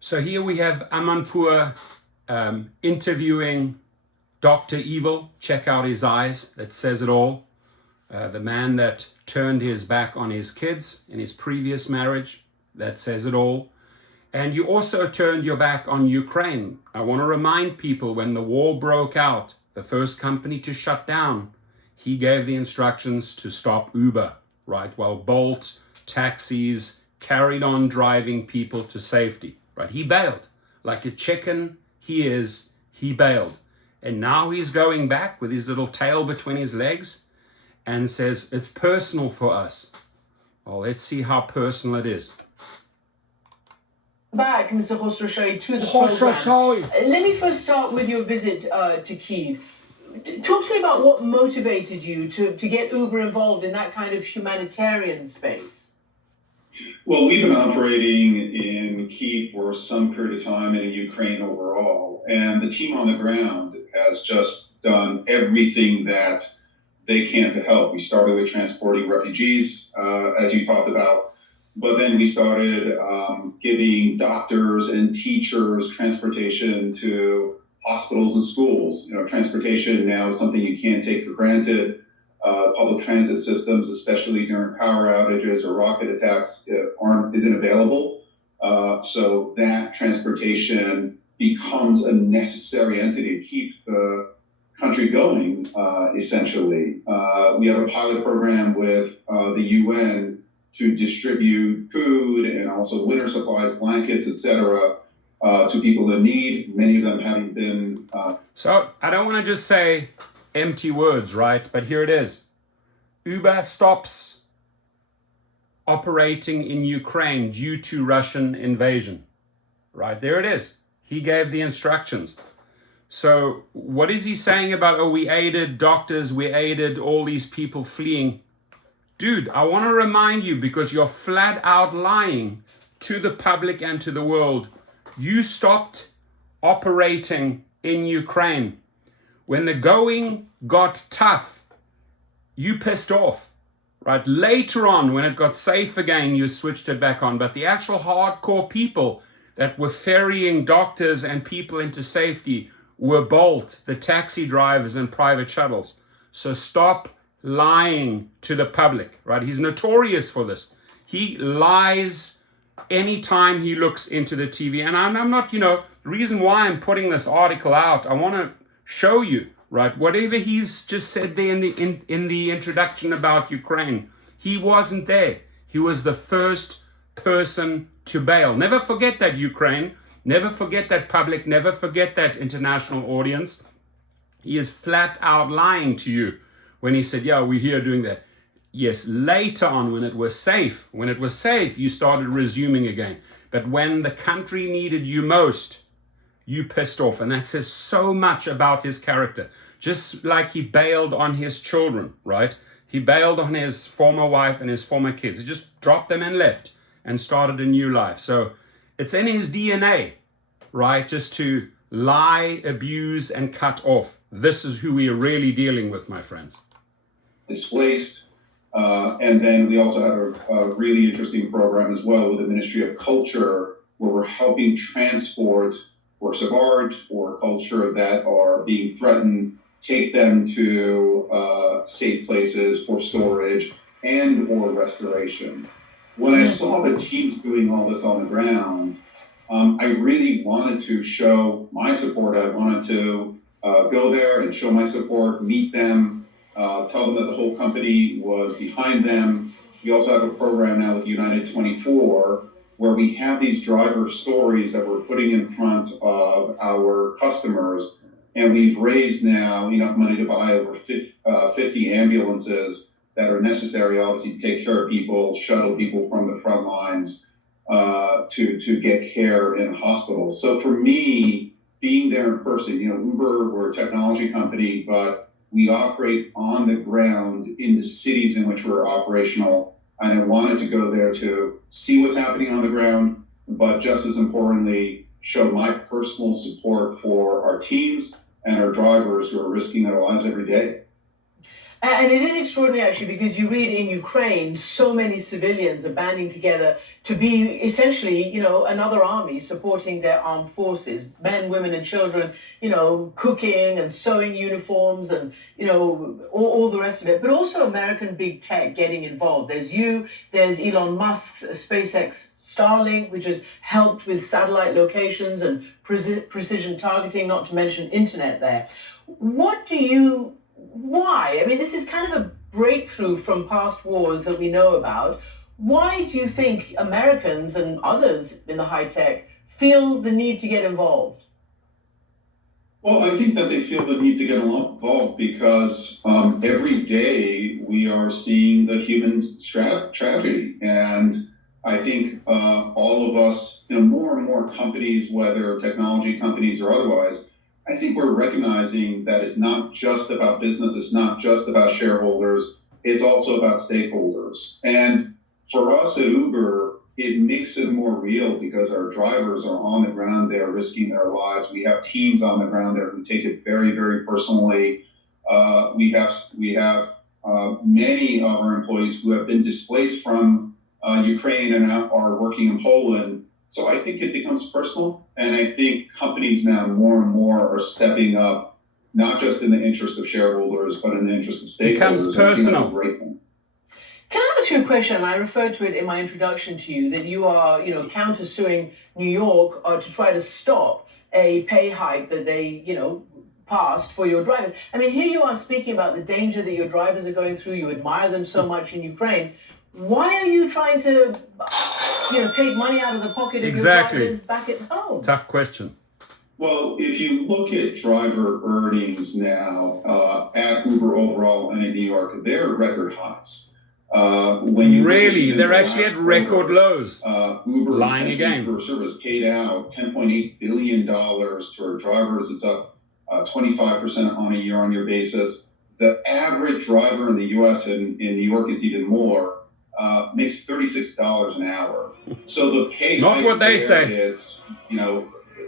So here we have Amanpour interviewing Dr. Evil. Check out his eyes. That says it all. The man that turned his back on his kids in his previous marriage. That says it all. And you also turned your back on Ukraine. I want to remind people, when the war broke out, the first company to shut down, he gave the instructions to stop Uber, right? While Bolt, taxis carried on driving people to safety, right? He bailed. Like a chicken he bailed. And now he's going back with his little tail between his legs and says, it's personal for us. Well, let's see how personal it is. Back, Mr. Khosrowshahi, to the program. Let me first start with your visit to Kyiv. Talk to me about what motivated you to get Uber involved in that kind of humanitarian space. Well, we've been operating in Kyiv for some period of time and in Ukraine overall, and the team on the ground has just done everything that they can to help. We started with transporting refugees, as you talked about, but then we started giving doctors and teachers transportation to hospitals and schools. You know, transportation now is something you can't take for granted. Public transit systems, especially during power outages or rocket attacks, isn't available. So that transportation becomes a necessary entity to keep the country going, essentially. We have a pilot program with the UN to distribute food and also winter supplies, blankets, etc., to people in need, many of them having been... So I don't want to just say empty words, right? But here it is. Uber stops operating in Ukraine due to Russian invasion, right? There it is. He gave the instructions. So what is he saying about, oh, we aided doctors, we aided all these people fleeing? Dude, I want to remind you, because you're flat out lying to the public and to the world. You stopped operating in Ukraine. When the going got tough, you pissed off, right? Later on, when it got safe again, you switched it back on. But the actual hardcore people that were ferrying doctors and people into safety were Bolt, the taxi drivers and private shuttles. So stop lying to the public, right? He's notorious for this. He lies anytime he looks into the TV. And I'm not, the reason why I'm putting this article out, I want to show you, right? Whatever he's just said there in the introduction about Ukraine, he wasn't there. He was the first person to bail. Never forget that, Ukraine. Never forget that, public. Never forget that, international audience. He is flat out lying to you when he said, yeah, we're here doing that. Yes, later on, when it was safe, you started resuming again. But when the country needed you most, you pissed off. And that says so much about his character. Just like he bailed on his children, right? He bailed on his former wife and his former kids. He just dropped them and left and started a new life. So it's in his DNA, right? Just to lie, abuse, and cut off. This is who we are really dealing with, my friends. Displaced. And then we also have a really interesting program as well with the Ministry of Culture, where we're helping transport works of art or culture that are being threatened, take them to safe places for storage and or restoration. When I saw the teams doing all this on the ground, I really wanted to show my support. I wanted to go there and show my support, meet them, tell them that the whole company was behind them. We also have a program now with United 24 where we have these driver stories that we're putting in front of our customers. And we've raised now enough money to buy over 50 ambulances that are necessary, obviously, to take care of people, shuttle people from the front lines to get care in hospitals. So for me, being there in person, Uber, we're a technology company, but we operate on the ground in the cities in which we're operational. And I wanted to go there to see what's happening on the ground, but just as importantly, show my personal support for our teams and our drivers who are risking their lives every day. And it is extraordinary, actually, because you read in Ukraine, so many civilians are banding together to be essentially, another army supporting their armed forces, men, women, and children, cooking and sewing uniforms and, all the rest of it. But also American big tech getting involved. There's Elon Musk's SpaceX Starlink, which has helped with satellite locations and precision targeting, not to mention internet there. Why? I mean, this is kind of a breakthrough from past wars that we know about. Why do you think Americans and others in the high tech feel the need to get involved? Well, I think that they feel the need to get involved because every day we are seeing the human tragedy. And I think all of us, more and more companies, whether technology companies or otherwise, I think we're recognizing that it's not just about business, it's not just about shareholders, it's also about stakeholders. And for us at Uber, it makes it more real because our drivers are on the ground, they're risking their lives. We have teams on the ground there who take it very, very personally. We have many of our employees who have been displaced from Ukraine and are working in Poland. So I think it becomes personal, and I think companies now more and more are stepping up, not just in the interest of shareholders, but in the interest of stakeholders. Becomes personal. That's a great thing. Can I ask you a question? I referred to it in my introduction to you, that you are, countersuing New York to try to stop a pay hike that they, passed for your drivers. I mean, here you are speaking about the danger that your drivers are going through. You admire them so much in Ukraine. Why are you trying to, take money out of the pocket of your drivers back at home? Tough question. Well, if you look at driver earnings now at Uber overall and in New York, they're at record highs. They're actually at record lows. Uber, lying again, for service, paid out $10.8 billion to our drivers. It's up 25% on a year-on-year basis. The average driver in the U.S. and in New York is even more. Makes $36 an hour. So the pay not what they say. It's,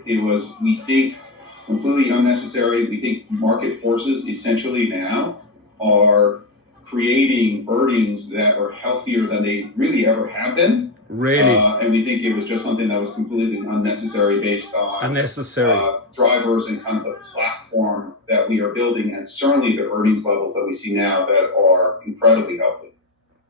it was, we think, completely unnecessary. We think market forces essentially now are creating earnings that are healthier than they really ever have been. Really? And we think it was just something that was completely unnecessary based on drivers and kind of the platform that we are building, and certainly the earnings levels that we see now that are incredibly healthy.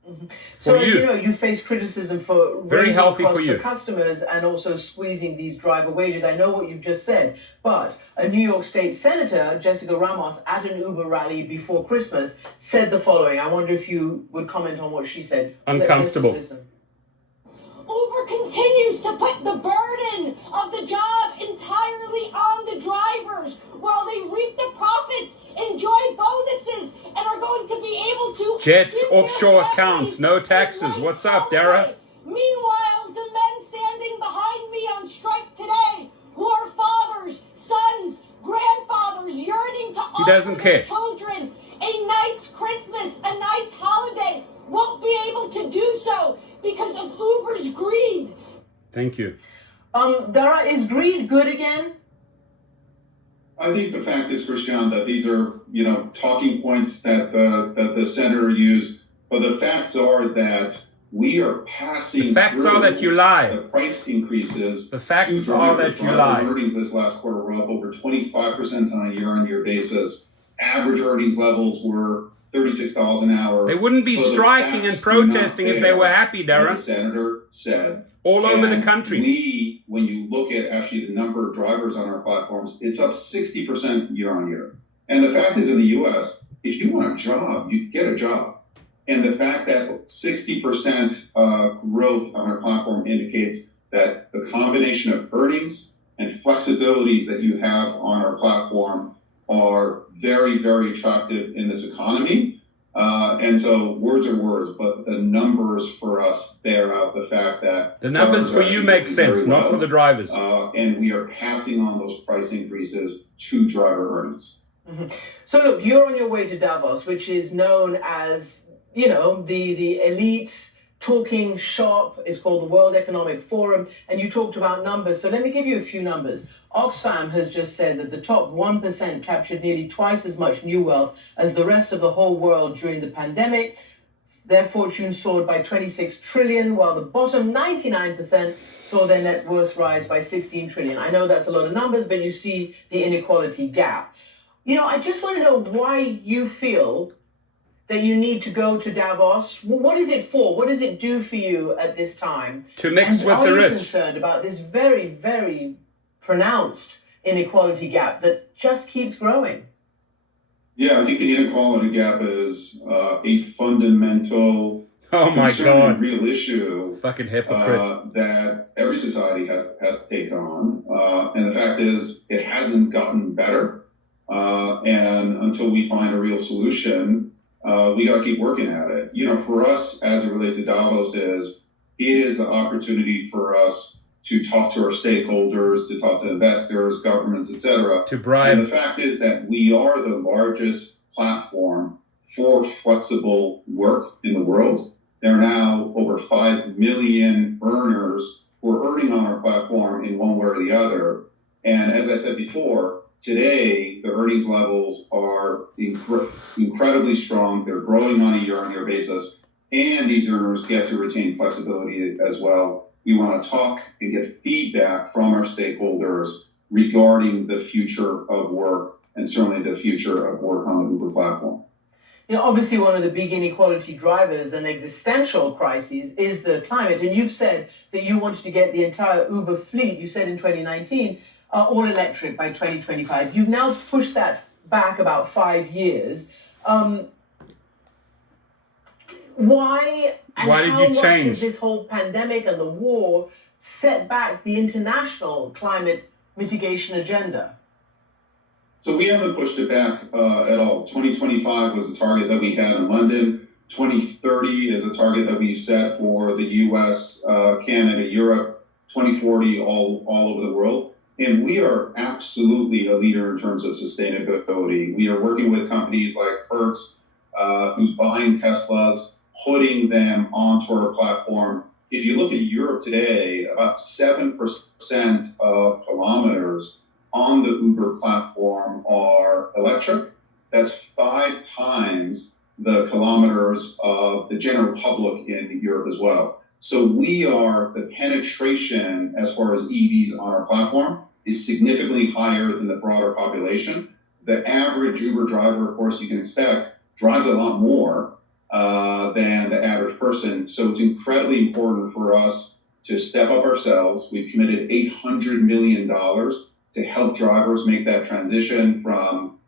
Mm-hmm. So, you face criticism for raising costs for customers and also squeezing these driver wages. I know what you've just said, but a New York State Senator, Jessica Ramos, at an Uber rally before Christmas, said the following. I wonder if you would comment on what she said. Uncomfortable. Let's listen. Uber continues to put the burden of the job entirely on the drivers while they reap the profits, enjoy bonuses, and are going to be able to jets, offshore accounts, no taxes. What's up, Dara? Meanwhile, the men standing behind me on strike today, who are fathers, sons, grandfathers, yearning to offer their children a nice Christmas, a nice holiday, won't be able to do so because of Uber's greed. Thank you. Dara, is greed good again? I think the fact is, Christian, that these are, talking points that the senator used, but the facts are that we are passing. The facts are that you lie. The price increases. The facts are that you lie. Earnings this last quarter were up over 25% on a year-on-year basis. Average earnings levels were $36 an hour. They wouldn't be striking and protesting if they were happy, Darren. The senator said. All over the country. When you look at actually the number of drivers on our platforms, it's up 60% year on year. And the fact is, in the U.S., if you want a job, you get a job. And the fact that 60% growth on our platform indicates that the combination of earnings and flexibilities that you have on our platform are very, very attractive in this economy. And so words are words, but the numbers for us bear out the fact that the numbers for you make sense, not for the drivers. And we are passing on those price increases to driver earnings. Mm-hmm. So look, you're on your way to Davos, which is known as, the elite talking shop. It's called the World Economic Forum, and you talked about numbers. So let me give you a few numbers. Oxfam has just said that the top 1% captured nearly twice as much new wealth as the rest of the whole world during the pandemic. Their fortune soared by 26 trillion, while the bottom 99% saw their net worth rise by 16 trillion. I know that's a lot of numbers, but you see the inequality gap. You know, I just want to know why you feel that you need to go to Davos. What is it for? What does it do for you at this time? To mix with the rich. Are you rich. Concerned about this very, very pronounced inequality gap that just keeps growing? Yeah, I think the inequality gap is a fundamental, real issue. Fucking hypocrite. That every society has to take on. And the fact is, it hasn't gotten better. And until we find a real solution, we got to keep working at it. You know, for us, as it relates to Davos, it is the opportunity for us to talk to our stakeholders, to talk to investors, governments, etc. To bribe. And the fact is that we are the largest platform for flexible work in the world. There are now over 5 million earners who are earning on our platform in one way or the other. And as I said before, today, the earnings levels are incredibly strong. They're growing on a year-on-year basis, and these earners get to retain flexibility as well. We want to talk and get feedback from our stakeholders regarding the future of work and certainly the future of work on the Uber platform. You know, obviously, one of the big inequality drivers and existential crises is the climate. And you've said that you wanted to get the entire Uber fleet, you said in 2019, all electric by 2025. You've now pushed that back about 5 years. Why did you change? How much has this whole pandemic and the war set back the international climate mitigation agenda? So we haven't pushed it back at all. 2025 was the target that we had in London. 2030 is a target that we've set for the US, Canada, Europe, 2040 all over the world. And we are absolutely a leader in terms of sustainability. We are working with companies like Hertz, who's buying Teslas, putting them onto our platform. If you look at Europe today, about 7% of kilometers on the Uber platform are electric. That's 5 times the kilometers of the general public in Europe as well. So the penetration as far as EVs on our platform is significantly higher than the broader population. The average Uber driver, of course, you can expect, drives a lot more than the average person. So it's incredibly important for us to step up ourselves. We've committed $800 million to help drivers make that transition from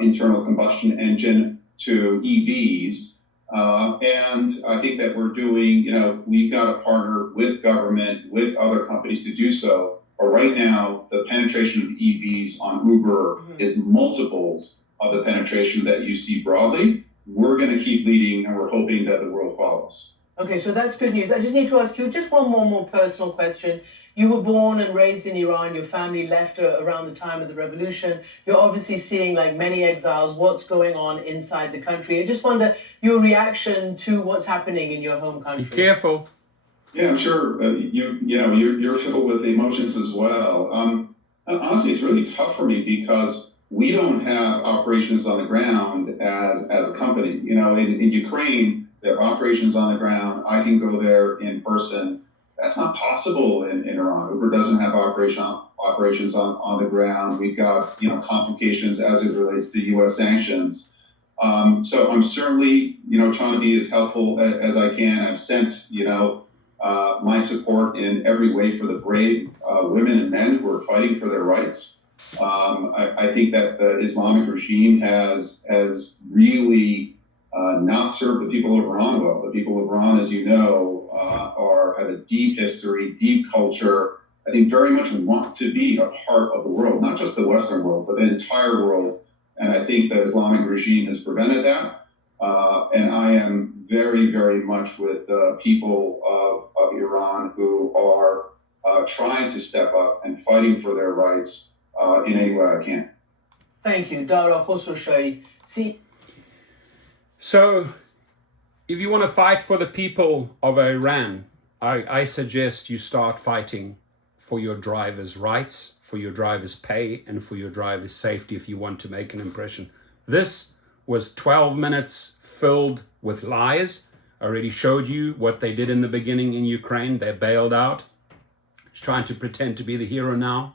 internal combustion engine to EVs. And I think that we're doing, we've got to partner with government, with other companies to do so. But right now, the penetration of EVs on Uber is multiples of the penetration that you see broadly. We're going to keep leading, and we're hoping that the world follows. Okay, so that's good news. I just need to ask you just one more personal question. You were born and raised in Iran. Your family left around the time of the revolution. You're obviously seeing, like many exiles, what's going on inside the country. I just wonder your reaction to what's happening in your home country. Be careful. Yeah, I'm sure you're filled with emotions as well. Honestly, it's really tough for me because we don't have operations on the ground as a company. In Ukraine, they have operations on the ground. I can go there in person. That's not possible in Iran. Uber doesn't have operations on the ground. We've got complications as it relates to U.S. sanctions. So I'm certainly trying to be as helpful as I can. I've sent my support in every way for the brave women and men who are fighting for their rights. I think that the Islamic regime has really not served the people of Iran well. The people of Iran, as you know, have a deep history, deep culture. I think very much want to be a part of the world, not just the Western world, but the entire world. And I think the Islamic regime has prevented that. And I am very, very much with the people of Iran who are trying to step up and fighting for their rights in any way I can. Thank you, Dara Khosrowshahi. So if you want to fight for the people of Iran, I suggest you start fighting for your drivers' rights, for your drivers' pay, and for your drivers' safety if you want to make an impression. This was 12 minutes filled with lies. I already showed you what they did in the beginning in Ukraine. They bailed out. He's trying to pretend to be the hero now.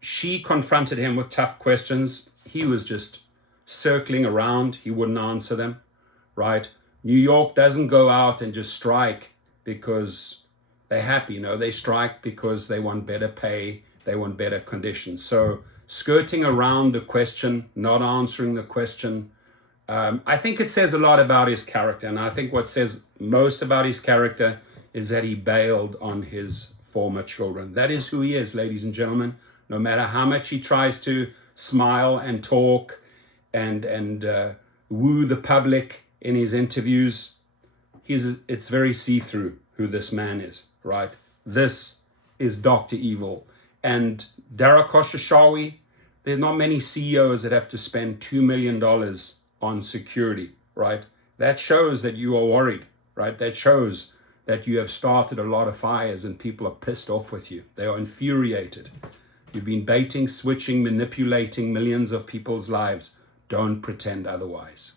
She confronted him with tough questions. He was just circling around. He wouldn't answer them, right? New York doesn't go out and just strike because they're happy. No, they strike because they want better pay. They want better conditions. So skirting around the question, not answering the question, I think it says a lot about his character. And I think what says most about his character is that he bailed on his former children. That is who he is, ladies and gentlemen. No matter how much he tries to smile and talk and woo the public in his interviews, it's very see-through who this man is, right? This is Dr. Evil. And Khosrowshahi, there are not many CEOs that have to spend $2 million on security, right? That shows that you are worried, right? That shows that you have started a lot of fires and people are pissed off with you. They are infuriated. You've been baiting, switching, manipulating millions of people's lives. Don't pretend otherwise.